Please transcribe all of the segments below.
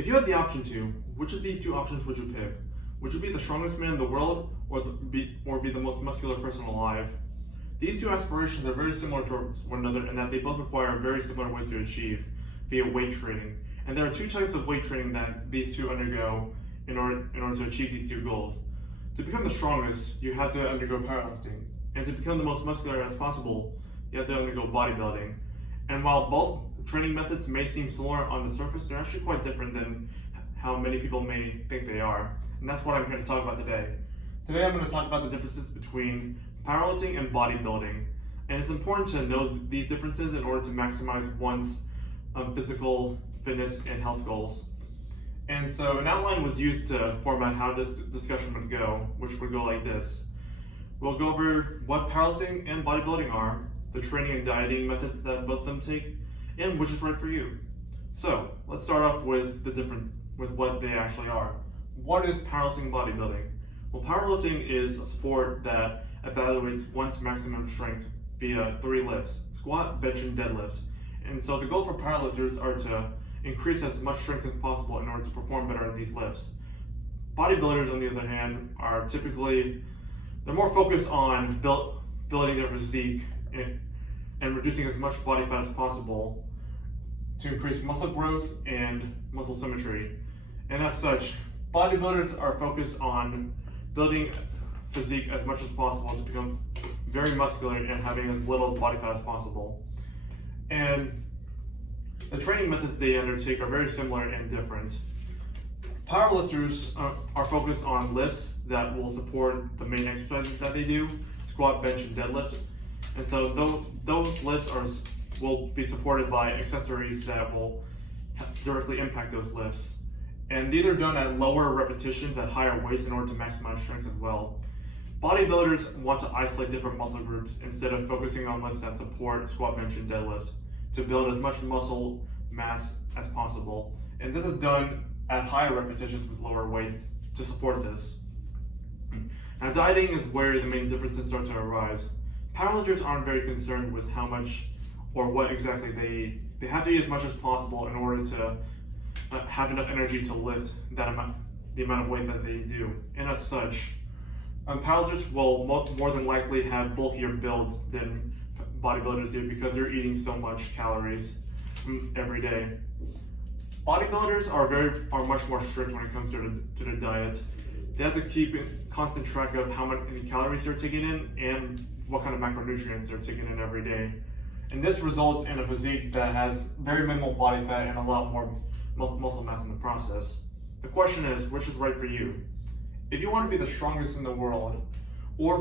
If you had the option to, which of these two options would you pick? Would you be the strongest man in the world or be the most muscular person alive? These two aspirations are very similar towards one another in that they both require very similar ways to achieve via weight training. And there are two types of weight training that these two undergo in order to achieve these two goals. To become the strongest, you have to undergo powerlifting. And to become the most muscular as possible, you have to undergo bodybuilding. And while both training methods may seem similar on the surface, they're actually quite different than how many people may think they are. And that's what I'm here to talk about today. Today I'm going to talk about the differences between powerlifting and bodybuilding. And it's important to know these differences in order to maximize one's physical fitness and health goals. And so an outline was used to format how this discussion would go, which would go like this. We'll go over what powerlifting and bodybuilding are, the training and dieting methods that both of them take, and which is right for you. So let's start off with what they actually are. What is powerlifting and bodybuilding? Well, powerlifting is a sport that evaluates one's maximum strength via 3 lifts: squat, bench, and deadlift. And so the goal for powerlifters are to increase as much strength as possible in order to perform better at these lifts. Bodybuilders, on the other hand, are they're more focused on building their physique and reducing as much body fat as possible to increase muscle growth and muscle symmetry. And as such, bodybuilders are focused on building physique as much as possible to become very muscular and having as little body fat as possible. And the training methods they undertake are very similar and different. Powerlifters are focused on lifts that will support the main exercises that they do: squat, bench, and deadlift. And so those lifts will be supported by accessories that will directly impact those lifts. And these are done at lower repetitions at higher weights in order to maximize strength as well. Bodybuilders want to isolate different muscle groups instead of focusing on lifts that support squat, bench, and deadlift to build as much muscle mass as possible. And this is done at higher repetitions with lower weights to support this. Now, dieting is where the main differences start to arise. Powerlifters aren't very concerned with how much or what exactly they have to eat as much as possible in order to have enough energy to lift the amount of weight that they do. And as such, powerlifters will more than likely have bulkier builds than bodybuilders do because they're eating so much calories every day. Bodybuilders are much more strict when it comes to the diet. They have to keep constant track of how many calories they're taking in and what kind of macronutrients they're taking in every day. And this results in a physique that has very minimal body fat and a lot more muscle mass in the process. The question is, which is right for you? If you want to be the strongest in the world, or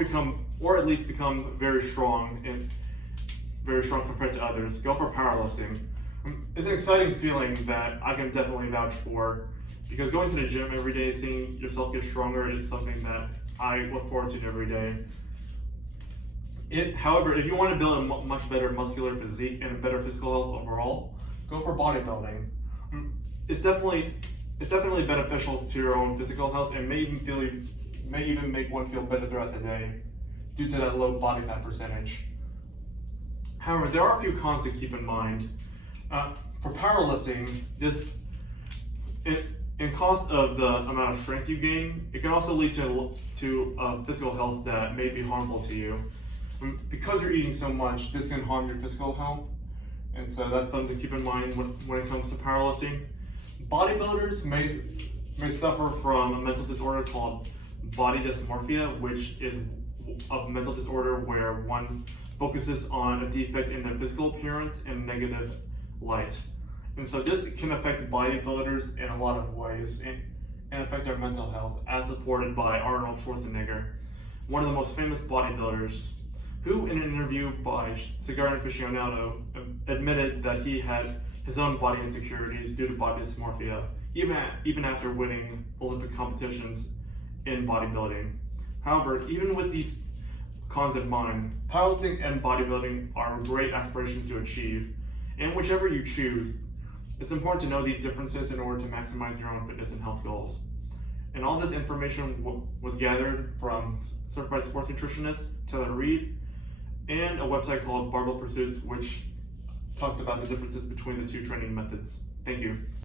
at least become very strong compared to others, go for powerlifting. It's an exciting feeling that I can definitely vouch for, because going to the gym every day, seeing yourself get stronger, is something that I look forward to every day. However, if you want to build a much better muscular physique and a better physical health overall, go for bodybuilding. It's definitely beneficial to your own physical health and may even make one feel better throughout the day due to that low body fat percentage. However, there are a few cons to keep in mind. For powerlifting, in cost of the amount of strength you gain, it can also lead to physical health that may be harmful to you. Because you're eating so much, this can harm your physical health, and so that's something to keep in mind when it comes to powerlifting. Bodybuilders may suffer from a mental disorder called body dysmorphia, which is a mental disorder where one focuses on a defect in their physical appearance and negative light. And so this can affect bodybuilders in a lot of ways and affect their mental health, as supported by Arnold Schwarzenegger, one of the most famous bodybuilders, who in an interview by Cigar Aficionado admitted that he had his own body insecurities due to body dysmorphia, even after winning Olympic competitions in bodybuilding. However, even with these cons in mind, powerlifting and bodybuilding are great aspirations to achieve, and whichever you choose, it's important to know these differences in order to maximize your own fitness and health goals. And all this information was gathered from certified sports nutritionist Taylor Reed and a website called Barbell Pursuits, which talked about the differences between the two training methods. Thank you.